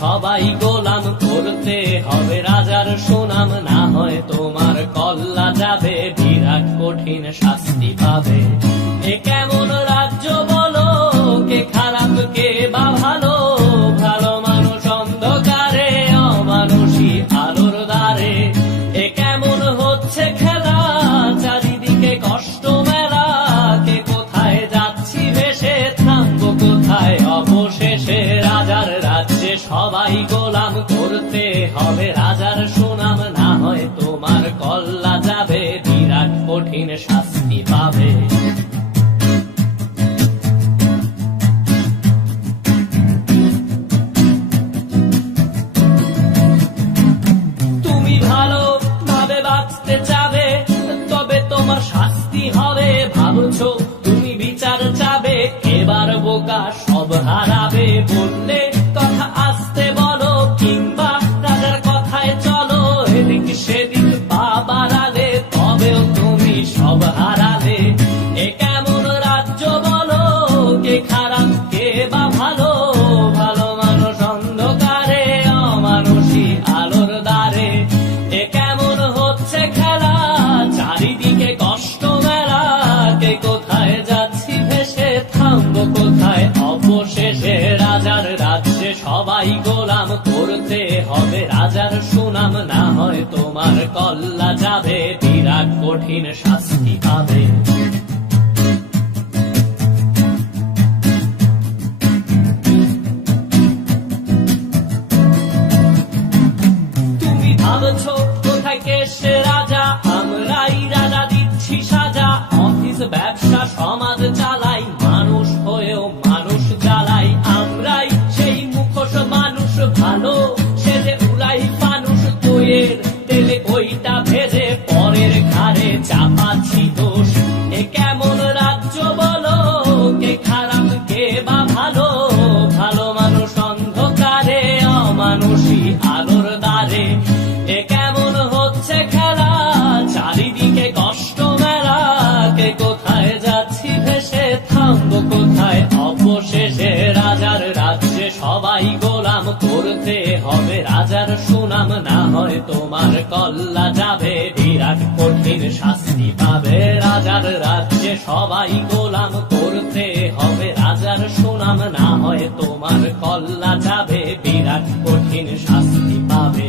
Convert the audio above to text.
সবাই গোলাম, করতে হবে রাজার সুনাম, না হয় তোমার কল্লা যাবে, বিরাট কঠিন শাস্তি পাবে। এ কেমন রাজ্য বলো, কে খারাপ কে বা ভালো, ভালো মানুষ অন্ধকারে, অমানুষী আলোর দ্বারে। এ কেমন হচ্ছে খেলা, চারিদিকে কষ্ট মেলা, কে কোথায় যাচ্ছি ভেসে, থামবো কোথায় অবশেষে। রাজার রাজ্যে সবাই গোলাম, করতে হবে রাজার সুনাম, না হয় তোমার কল্লা যাবে, বিরাট কঠিন শাস্তি পাবে। তুমি ভালো ভাবে বাঁচতে চাবে, তবে তোমার শাস্তি হবে। ভাবছো তুমি বিচার চাবে, এবার বোকা সব হারাবে। বললে কথা আসতে বলো, কিংবা রাজার কথায় চলো, এদিক সেদিক পা বাড়ালে, তবেও তুমি সব হারালে। এ কেমন রাজ্য বলো, কে খারাপ কে বা ভালো, ভালো মানুষ অন্ধকারে, অমানুষী আলোর দ্বারে। এ কেমন হচ্ছে খেলা, চারিদিকে কষ্ট মেলা, কে কোথায় যাচ্ছি ভেসে, থামবো কোথায় অবশেষে। রাজার রাজ্যে সবাই গোলাম, করতে হবে রাজার সুনাম, না হয় তোমার কল্লা যাবে, বিরাট কঠিন শাস্তি পাবে। তুমি ভাবছো কোথায় কেসে রাজা, আমরাই রাজা দিচ্ছি সাজা। অফিস ব্যবসা সমাজ চালাই, মানুষ হয়েও মানুষ জ্বালাই। আমরাই সেই মুখোশ মানুষ ভালো, সেজে উড়াই মানুষ দইয়ের তেলে, ওইটা ভেজে পরের ঘাড়ে চাপাচ্ছি দোষ। এ কেমন রাজ্য বলো, কে খারাপ কে বা ভালো, ভালো মানুষ অন্ধকারে, অমানুষী আলোর দ্বারে। এ কেমন হচ্ছে খেলা, চারিদিকে কষ্ট মেলা, কে কোথায় যাচ্ছি ভেসে, থামবো কোথায় অবশেষে। রাজার রাজ্যে সবাই গোলাম, করতে হবে রাজার সুনাম, না হয় তোমার কল্লা যাবে, বিরাট কঠিন শাস্তি পাবে। রাজার রাজ্যে সবাই গোলাম, করতে হবে রাজার সুনাম, না হয় তোমার কল্লা যাবে, বিরাট কঠিন শাস্তি পাবে।